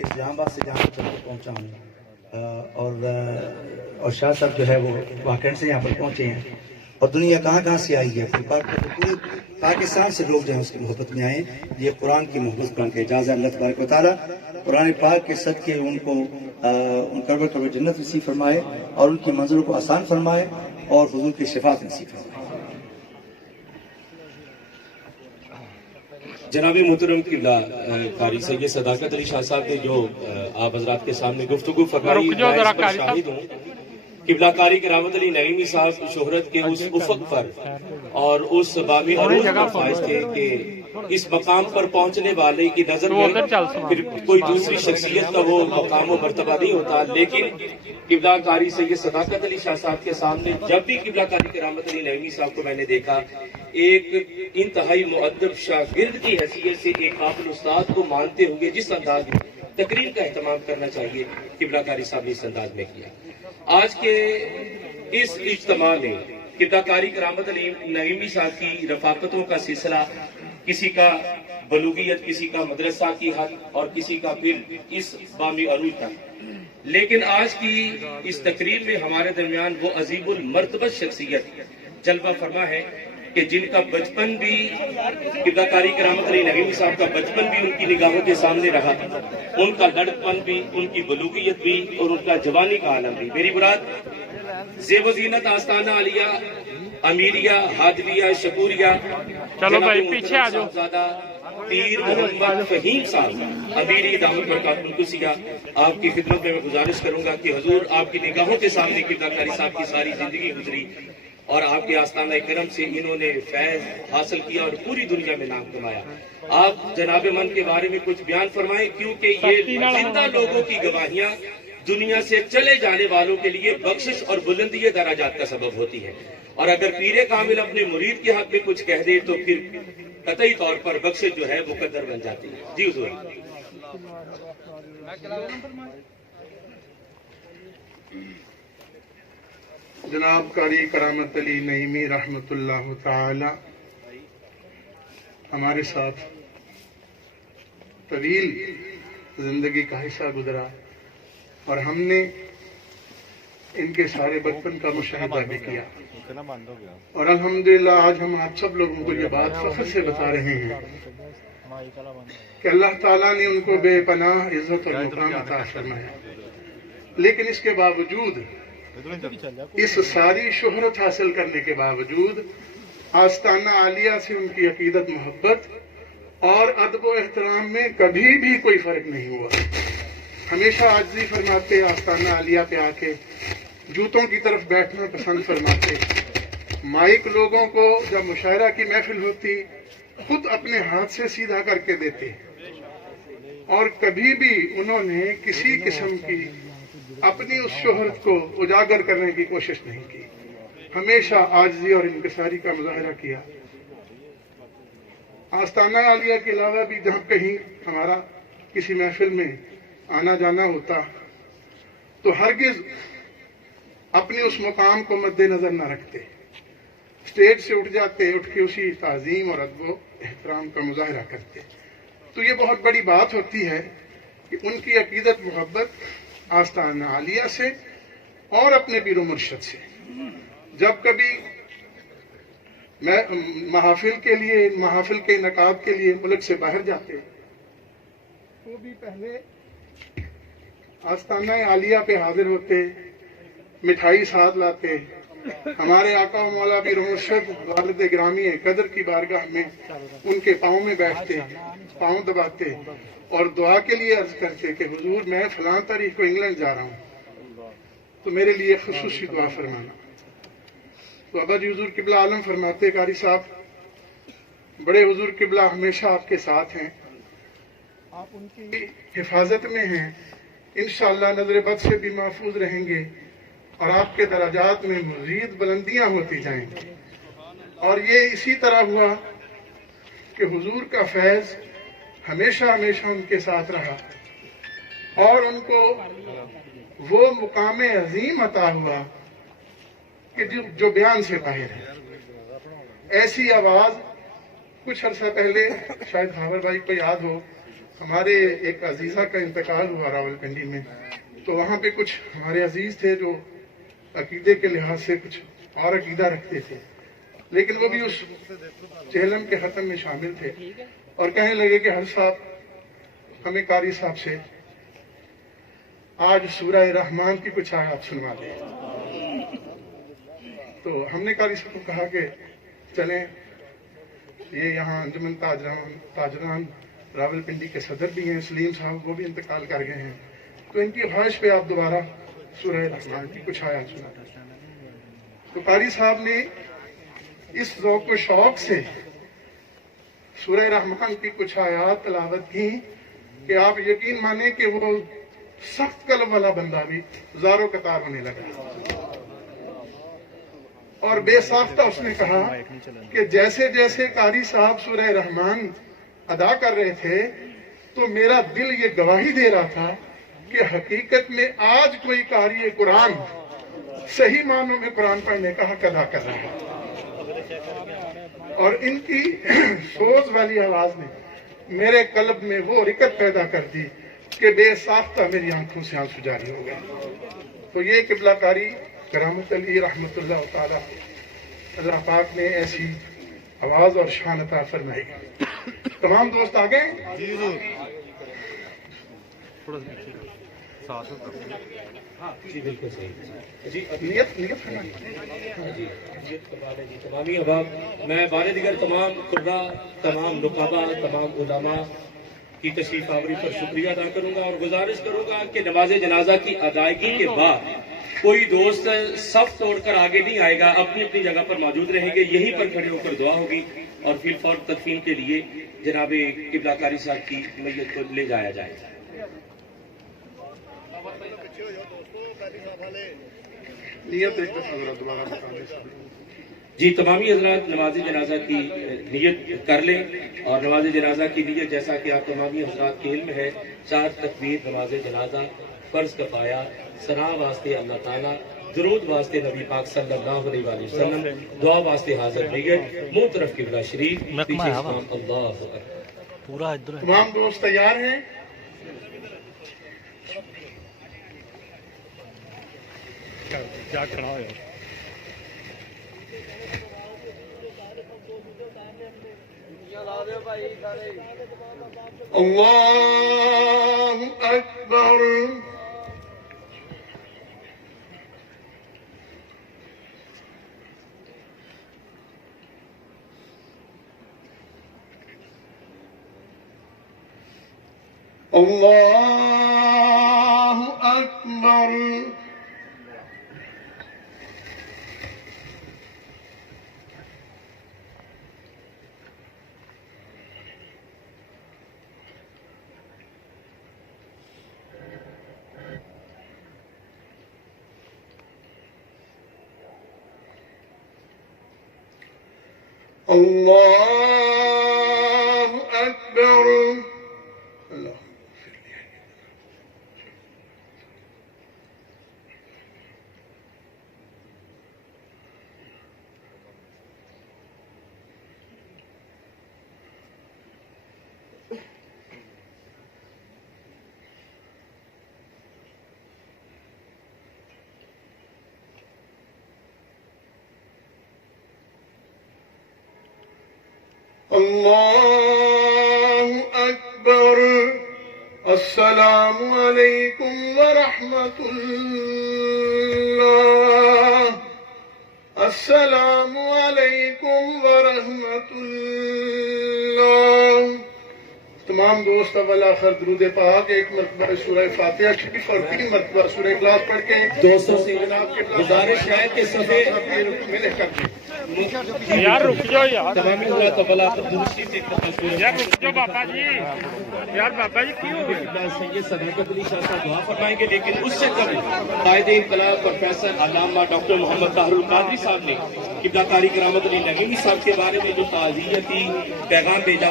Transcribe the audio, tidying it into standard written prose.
اسلام آباد سے جہاں تک پہنچا ہوں اور شاہ صاحب جو ہے وہ واقعی سے یہاں پر پہنچے ہیں اور دنیا کہاں سے آئی ہے پوری پاکستان سے لوگ جو ہیں اس کی محبت میں آئے ہیں. یہ قرآن کی محبت کا ان کا اعجاز ہے. اللہ تبارک و تعالیٰ قرآن پاک کے صدقے ان کو ان کروڑ جنت نصیب فرمائے اور ان کی منزلوں کو آسان فرمائے اور حضور کی شفاعت نصیب فرمائے. جناب محترم قبلہ قاری سید صداقت علی شاہ صاحب نے جو آپ حضرات کے سامنے گفتگو فرمائی میں شاہد ہوں. قبلہ قاری کرامت علی نعیمی صاحب شہرت کے اس افق پر اور اس بامی عروج پر فائز تھے کہ اس مقام پر پہنچنے والے کی نظر میں پھر کوئی دوسری شخصیت کا وہ مقام و مرتبہ نہیں ہوتا. لیکن قبلہ قاری سید صداقت علی شاہ صاحب کے سامنے جب بھی قبلہ قاری کرامت علی نعیمی صاحب کو میں نے دیکھا ایک انتہائی مؤدب شاگرد کی حیثیت سے ایک قابل استاد کو مانتے ہوئے جس انداز میں تقریر کا اہتمام کرنا چاہیے قبلہ قاری صاحب نے اس انداز میں کیا. آج کے اس اجتماع میں قبلہ قاری کرامت علی نعیمی صاحب کی رفاقتوں کا سلسلہ کسی کا بلوغیت، کسی کا مدرسہ کی حد اور کسی کا پھر اس بامی عروج تک. لیکن آج کی اس تقریر میں ہمارے درمیان وہ عظیم المرتبت شخصیت جلوہ فرما ہے کہ جن کا بچپن بھی قبلہ قاری کرامت علی نعیمی صاحب کا بچپن بھی ان کی نگاہوں کے سامنے رہا، ان کا لڑکپن بھی، ان کی بلوغیت بھی اور ان کا جوانی کا عالم بھی. میری مراد زیب و زینت آستانہ علیہ امیریہ ہادویہ شکوریہ چلو بھائی پیچھے آ جاؤ. پیر محمد فہیم صاحب امیری دامت برکاتہ القدسیہ، آپ کی خدمت میں گزارش کروں گا کہ حضور آپ کی نگاہوں کے سامنے قبلہ قاری صاحب کی ساری زندگی گزری اور آپ کے آستانہ کرم سے انہوں نے فیض حاصل کیا اور پوری دنیا میں نام کمایا. آپ جناب من کے بارے میں کچھ بیان فرمائیں کیونکہ یہ زندہ لوگوں کی گواہیاں دنیا سے چلے جانے والوں کے لیے بخشش اور بلندی درجات کا سبب ہوتی ہے، اور اگر پیر کامل اپنے مرید کے حق میں کچھ کہہ دے تو پھر قطعی طور پر بخشش جو ہے مقدر بن جاتی ہے. جی حضور. جناب قاری کرامت علی نعیمی رحمۃ اللہ تعالی ہمارے ساتھ طویل زندگی کا حصہ گزرا اور ہم نے ان کے سارے بچپن کا مشاہدہ بھی کیا اور الحمدللہ آج ہم آپ سب لوگوں کو یہ بات فخر سے بتا رہے ہیں کہ اللہ تعالیٰ نے ان کو بے پناہ عزت اور مقام عطا فرمایا. لیکن اس کے باوجود، اس ساری شہرت حاصل کرنے کے باوجود آستانہ عالیہ سے ان کی عقیدت محبت اور ادب و احترام میں کبھی بھی کوئی فرق نہیں ہوا. ہمیشہ عاجزی فرماتے، آستانہ عالیہ پہ آ کے جوتوں کی طرف بیٹھنا پسند فرماتے. مائک لوگوں کو جب مشاعرہ کی محفل ہوتی خود اپنے ہاتھ سے سیدھا کر کے دیتے اور کبھی بھی انہوں نے کسی قسم کی اپنی اس شہرت کو اجاگر کرنے کی کوشش نہیں کی. ہمیشہ عاجزی اور انکساری کا مظاہرہ کیا. آستانہ عالیہ کے علاوہ بھی جب کہیں ہمارا کسی محفل میں آنا جانا ہوتا تو ہرگز اپنے اس مقام کو مد نظر نہ رکھتے، اسٹیج سے اٹھ جاتے، اٹھ کے اسی تعظیم اور ادب و احترام کا مظاہرہ کرتے. تو یہ بہت بڑی بات ہوتی ہے کہ ان کی عقیدت محبت آستانہ عالیہ سے اور اپنے پیر و مرشد سے. جب کبھی میں محافل کے انعقاد کے لیے ملک سے باہر جاتے تو بھی پہلے آستانہ عالیہ پہ حاضر ہوتے، مٹھائی ساتھ لاتے، ہمارے آقا و مولا پیر و مرشد والد گرامی قدر کی بارگاہ میں ان کے پاؤں میں بیٹھتے، پاؤں دباتے اور دعا کے لیے عرض کرتے کہ حضور میں فلاں تاریخ کو انگلینڈ جا رہا ہوں تو میرے لیے خصوصی دعا فرمانا. تو ابا جی حضور قبلہ عالم فرماتے قاری صاحب بڑے حضور قبلہ ہمیشہ آپ کے ساتھ ہیں، آپ ان کی حفاظت میں ہیں، انشاءاللہ نظر بد سے بھی محفوظ رہیں گے اور آپ کے درجات میں مزید بلندیاں ہوتی جائیں گی. اور یہ اسی طرح ہوا کہ حضور کا فیض ہمیشہ ان کے ساتھ رہا اور ان کو وہ مقام عظیم عطا ہوا کہ جو بیان سے باہر ہے. ایسی آواز کچھ عرصہ پہلے شاید خاور بھائی کو یاد ہو ہمارے ایک عزیزہ کا انتقال ہوا راولپنڈی میں، تو وہاں پہ کچھ ہمارے عزیز تھے جو عقیدے کے لحاظ سے کچھ اور عقیدہ رکھتے تھے، لیکن وہ بھی اس چہلم کے ختم میں شامل تھے اور کہنے لگے کہ حضرت صاحب ہمیں قاری صاحب سے آج سورہ رحمان کی کچھ آیات سنوا دیں۔ تو ہم نے قاری صاحب کو کہا کہ چلیں، یہ یہاں انجمن تاجران راولپنڈی کے صدر بھی ہیں، سلیم صاحب، وہ بھی انتقال کر گئے ہیں، تو ان کی خواہش پہ آپ دوبارہ سورہ رحمان کی کچھ آیات سنا دیں۔ تو قاری صاحب نے اس ذوق و شوق سے سورہ رحمان کی کچھ آیات تلاوت کی کہ آپ یقین مانیں کہ وہ سخت قلب والا بندہ بھی زاروں قطار ہونے لگا، اور بے ساختہ اس نے کہا کہ جیسے جیسے قاری صاحب سورہ رحمان ادا کر رہے تھے تو میرا دل یہ گواہی دے رہا تھا کہ حقیقت میں آج کوئی قاری قرآن صحیح معنوں میں قرآن پڑھنے کا حق ادا کر رہا ہے۔ اور ان کی سوز والی آواز نے میرے قلب میں وہ رکت پیدا کر دی کہ بے ساختہ میری آنکھوں سے آنسو جاری ہو گئے۔ تو یہ قبلہ کاری کرامت علی رحمت اللہ تعالی، اللہ پاک نے ایسی آواز اور شان عطا فرمائی۔ تمام دوست آ گئے؟ جی بالکل صحیح جی نیت جی تمامی احباب، میں بار دیگر تمام قربا، تمام نقابہ، تمام علماء کی تشریف آوری پر شکریہ ادا کروں گا اور گزارش کروں گا کہ نماز جنازہ کی ادائیگی کے بعد کوئی دوست صف توڑ کر آگے نہیں آئے گا، اپنی اپنی جگہ پر موجود رہیں گے، یہیں پر کھڑے ہو کر دعا ہوگی اور فی الفور تدفین کے لیے جناب قبلہ کاری صاحب کی میت کو لے جایا جائے گا۔ نیت ایک دفعہ ذرا دوبارہ بتا دیں۔ جی تمامی حضرات نماز جنازہ کی نیت کر لیں، اور نماز جنازہ کی نیت جیسا کہ آپ تمامی حضرات کے علم ہے، 4 تکبیر نماز جنازہ، فرض کفایہ، ثنا واسطے اللہ تعالیٰ، درود واسطے نبی پاک صلی اللہ علیہ وآلہ وسلم، دعا واسطے حاضر نیت، منہ طرف قبلہ شریف، پیچھے اسلام، اللہ اکبر۔ تمام دوست تیار ہیں؟ کیا کھڑا ہو اللہ اکبر۔ اللہ اکبر۔ اللہ اکبر۔ اللہ اللہ اکبر۔ السلام علیکم ورحمۃ اللہ۔ السلام علیکم ورحمۃ اللہ۔ تمام دوست اول آخر درود پاک، ایک مرتبہ سورہ فاتحہ شریف اور 3 مرتبہ سورہ اخلاص پڑھ کے دوستوں سے گزارش ہے کہ سبھی ملے کر دیں۔ یار رک جاؤ یار، تمامی حضرات اول آخر درود شریف ایک دفعہ سورہ یار رک جاؤ بابا جی، یار بابا جی کیوں ہو گئے؟ سید صداقت علی شاہ صاحب دعا فرمائیں گے، لیکن اس سے قبل قائد انقلاب پروفیسر علامہ ڈاکٹر محمد طاہر القادری صاحب نے قبلہ کاری کرامت علی نگینی صاحب کے بارے میں جو تعزیتی پیغام بھیجا